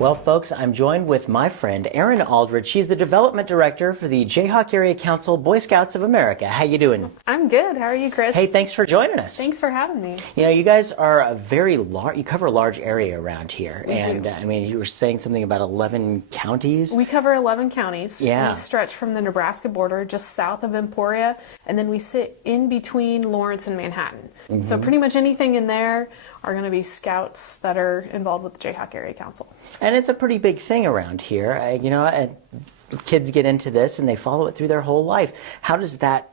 Well, folks, I'm joined with my friend Erin Aldridge. She's the development director for the Jayhawk Area Council Boy Scouts of America. How you doing? I'm good. How are you, Chris? Hey, thanks for joining us. Thanks for having me. You know, you guys are a very large, you cover a large area around here. We do. I mean, you were saying something about 11 counties? We cover 11 counties. Yeah. We stretch from the Nebraska border just south of Emporia, and then we sit in between Lawrence and Manhattan. Mm-hmm. So pretty much anything in there are going to be scouts that are involved with the Jayhawk Area Council. And it's a pretty big thing around here. Kids get into this and they follow it through their whole life. How does that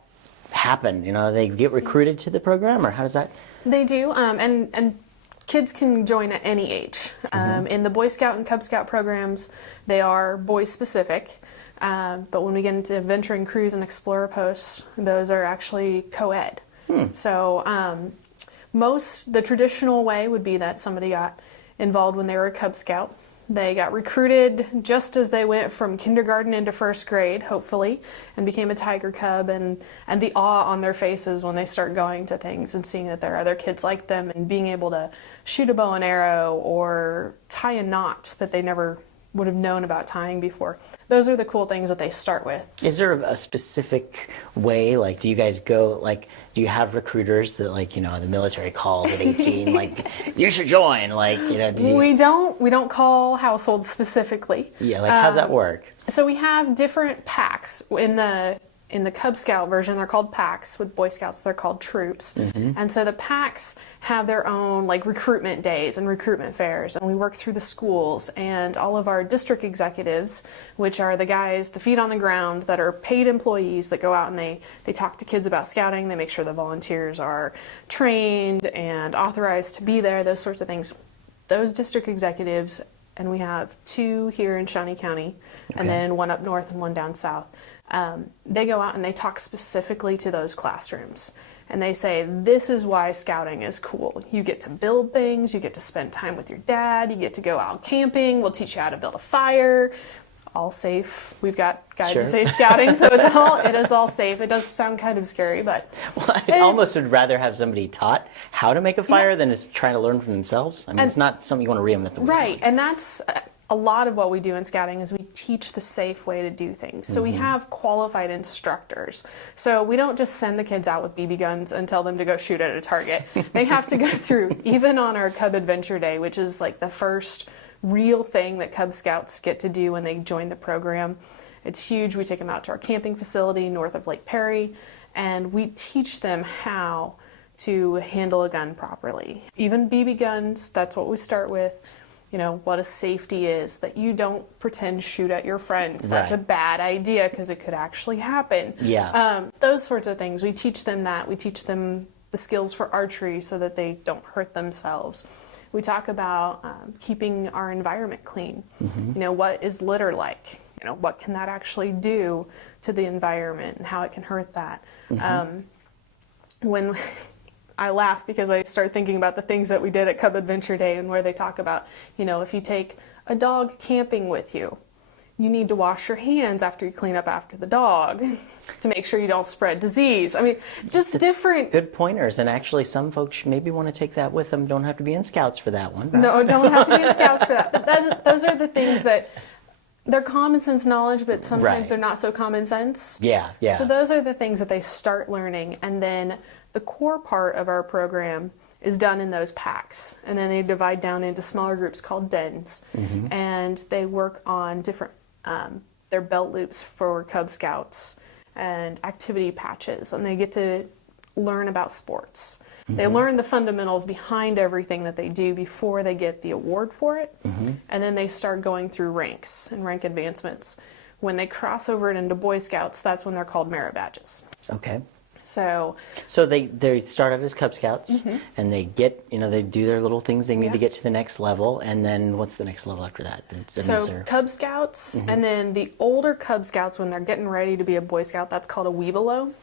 happen? You know, they get recruited to the program, or how does that? They do, and kids can join at any age. In the Boy Scout and Cub Scout programs, they are boy specific. But when we get into venturing crews and explorer posts, those are actually co-ed. So the traditional way would be that somebody got involved when they were a Cub Scout. They got recruited just as they went from kindergarten into first grade, hopefully, and became a Tiger Cub, and the awe on their faces when they start going to things and seeing that there are other kids like them and being able to shoot a bow and arrow or tie a knot that they never would have known about tying before. Those are the cool things that they start with. Is there a specific way, like, do you guys go, like, do you have recruiters that, like, you know, the military calls at 18, like, you should join, like, you know, We don't call households specifically. Yeah, like, how's that work? So we have different packs. In the Cub Scout version, they're called packs. With Boy Scouts, they're called troops. And so the packs have their own, like, recruitment days and recruitment fairs, and we work through the schools, and all of our district executives, which are the guys, the feet on the ground, that are paid employees that go out and they talk to kids about scouting, they make sure the volunteers are trained and authorized to be there, those sorts of things. Those district executives, and we have 2 here in Shawnee County, and then 1 up north and 1 down south. They go out and they talk specifically to those classrooms, and they say, this is why scouting is cool. You get to build things, you get to spend time with your dad, you get to go out camping, we'll teach you how to build a fire, all safe. We've got Guide to Safe Scouting, so it is all safe. It does sound kind of scary, but... Well, I almost would rather have somebody taught how to make a fire than just trying to learn from themselves. I mean, it's not something you want to reinvent the wheel. Right, and that's... A lot of what we do in scouting is we teach the safe way to do things. So we have qualified instructors. So we don't just send the kids out with BB guns and tell them to go shoot at a target. They have to go through, even on our Cub Adventure Day, which is like the first real thing that Cub Scouts get to do when they join the program. It's huge. We take them out to our camping facility north of Lake Perry, and we teach them how to handle a gun properly. Even BB guns, that's what we start with. You know, what a safety is, that you don't pretend shoot at your friends. That's a bad idea because it could actually happen. Yeah. Those sorts of things. We teach them that. We teach them the skills for archery so that they don't hurt themselves. We talk about keeping our environment clean. You know, what is litter like? You know, what can that actually do to the environment and how it can hurt that? When I laugh because I start thinking about the things that we did at Cub Adventure Day, and where they talk about, you know, if you take a dog camping with you, you need to wash your hands after you clean up after the dog to make sure you don't spread disease. I mean, just it's different. Good pointers, and actually some folks maybe want to take that with them. Don't have to be in Scouts for that one. No, don't have to be in Scouts for that. But those are the things that, they're common sense knowledge, but sometimes they're not so common sense. Yeah, yeah. So those are the things that they start learning, and then the core part of our program is done in those packs, and then they divide down into smaller groups called dens, and they work on different their belt loops for Cub Scouts and activity patches, and they get to learn about sports. They learn the fundamentals behind everything that they do before they get the award for it, and then they start going through ranks and rank advancements. When they cross over it into Boy Scouts, that's when they're called merit badges. Okay. So they start out as Cub Scouts, and they get, you know, they do their little things they need to get to the next level, and then what's the next level after that? Cub Scouts, and then the older Cub Scouts, when they're getting ready to be a Boy Scout, that's called a Webelow.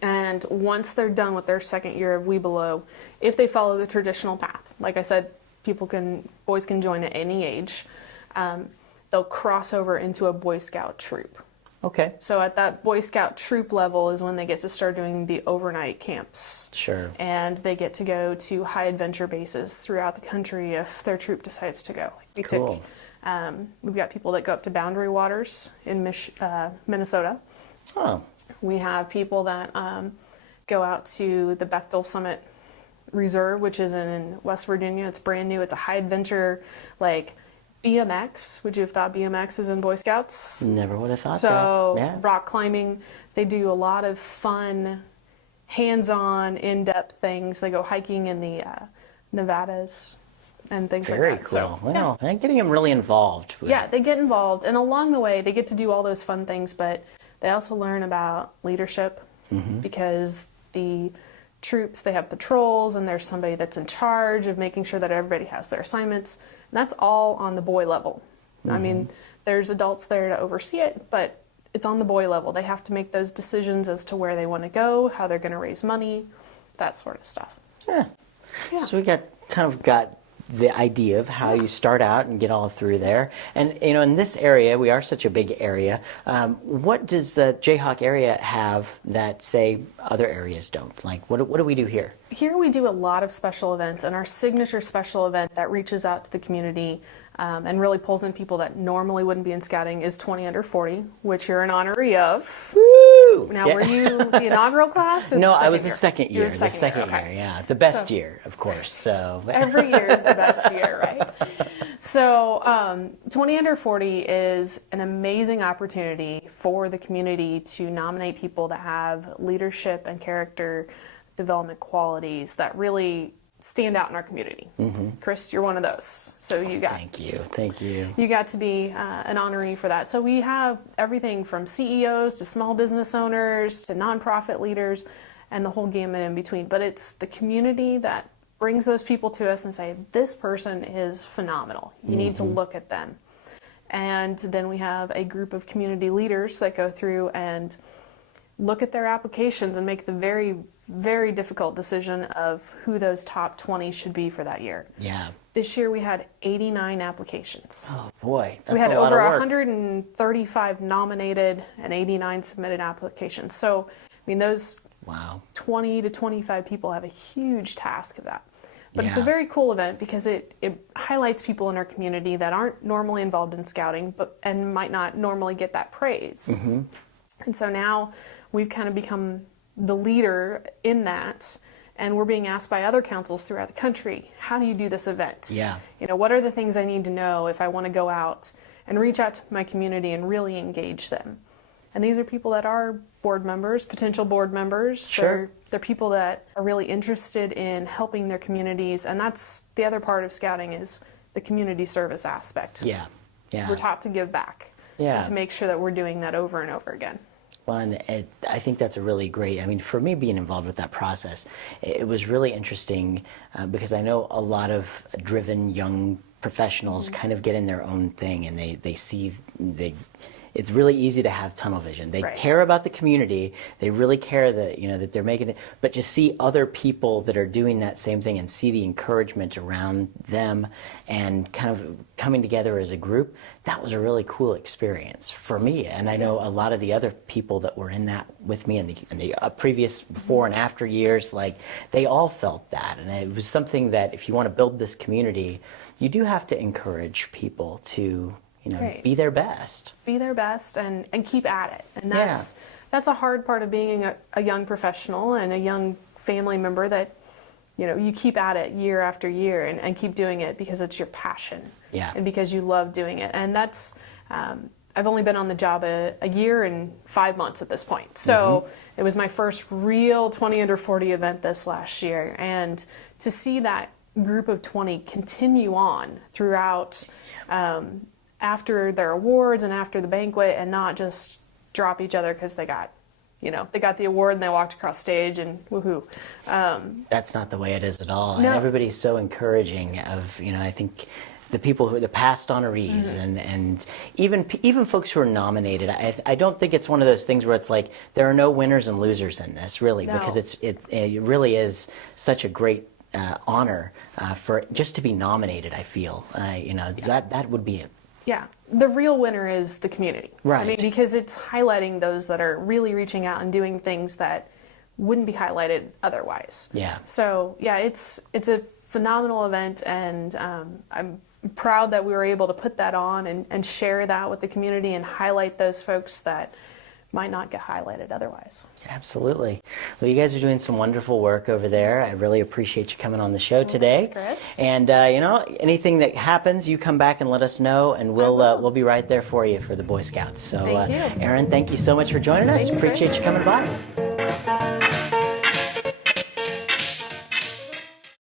And once they're done with their second year of Webelow, if they follow the traditional path, like I said, boys can join at any age, they'll cross over into a Boy Scout troop. Okay. So at that Boy Scout troop level is when they get to start doing the overnight camps. Sure. And they get to go to high adventure bases throughout the country if their troop decides to go. Cool. We've got people that go up to Boundary Waters in Minnesota. Oh. We have people that go out to the Bechtel Summit Reserve, which is in West Virginia. It's brand new. It's a high adventure, like BMX. Would you have thought BMX is in Boy Scouts? Never would have thought So that. Yeah. rock climbing, they do a lot of fun, hands-on, in-depth things. They go hiking in the Nevadas and things Very like that. cool. So, Wow. And getting them really involved. yeah, they get involved, and along the way, they get to do all those fun things, but they also learn about leadership because the troops, they have patrols, and there's somebody that's in charge of making sure that everybody has their assignments. And that's all on the boy level. I mean, there's adults there to oversee it, but it's on the boy level. They have to make those decisions as to where they want to go, how they're going to raise money, that sort of stuff. Yeah. Yeah. So we got the idea of how you start out and get all through there. And, in this area, we are such a big area. What does the Jayhawk area have that, say, other areas don't? Like, what do we do here? Here we do a lot of special events, and our signature special event that reaches out to the community and really pulls in people that normally wouldn't be in scouting is 20 under 40, which you're an honoree of. Woo! Now, Yeah. were you the inaugural class? Or No, the I was second the second You were year. The second year, okay. yeah. The best So- year, of course. So Every year is the best year, right? So 20 under 40 is an amazing opportunity for the community to nominate people that have leadership and character development qualities that really stand out in our community. Chris, you're one of those. So you got Thank you. you got to be an honoree for that. So we have everything from CEOs to small business owners to nonprofit leaders and the whole gamut in between. But it's the community that brings those people to us and say, this person is phenomenal. You need to look at them. And then we have a group of community leaders that go through and look at their applications and make the very, very difficult decision of who those top 20 should be for that year. Yeah. This year we had 89 applications. Oh boy, that's We had a lot over of work. 135 nominated and 89 submitted applications. So, I mean, those Wow. 20 to 25 people have a huge task of that. But it's a Yeah. very cool event because it highlights people in our community that aren't normally involved in scouting and might not normally get that praise. And so now we've kind of become the leader in that, and we're being asked by other councils throughout the country, how do you do this event? Yeah. What are the things I need to know if I want to go out and reach out to my community and really engage them? And these are people that are board members, potential board members. Sure. They're people that are really interested in helping their communities, and that's the other part of scouting is the community service aspect. Yeah. Yeah. We're taught to give back. Yeah. And to make sure that we're doing that over and over again. Well, and I think that's a really great, for me being involved with that process, it was really interesting because I know a lot of driven young professionals kind of get in their own thing and they see, it's really easy to have tunnel vision. They Right. care about the community. They really care that, that they're making it, but to see other people that are doing that same thing and see the encouragement around them and kind of coming together as a group, that was a really cool experience for me. And I know a lot of the other people that were in that with me in the previous before and after years, like they all felt that. And it was something that if you want to build this community, you do have to encourage people to Right. be their best. Be their best and keep at it. And that's a hard part of being a young professional and a young family member that, you keep at it year after year and keep doing it because it's your passion. Yeah. And because you love doing it. And that's, I've only been on the job a year and 5 months at this point. So it was my first real 20 under 40 event this last year. And to see that group of 20 continue on throughout, after their awards and after the banquet, and not just drop each other because they got the award and they walked across stage and woohoo. That's not the way it is at all. No. And everybody's so encouraging of, I think the people who are the past honorees and even folks who are nominated. I don't think it's one of those things where it's like there are no winners and losers in this, really, No. because it really is such a great honor for just to be nominated. I feel that would be it. Yeah, the real winner is the community. Right. I mean, because it's highlighting those that are really reaching out and doing things that wouldn't be highlighted otherwise. Yeah. So yeah, it's a phenomenal event, and I'm proud that we were able to put that on and share that with the community and highlight those folks that might not get highlighted otherwise. Absolutely. Well, you guys are doing some wonderful work over there. I really appreciate you coming on the show today. Thanks, Chris. And anything that happens, you come back and let us know, and we'll be right there for you for the Boy Scouts. So, Thank you. Erin, thank you so much for joining us. Thanks, Appreciate Chris. you coming by.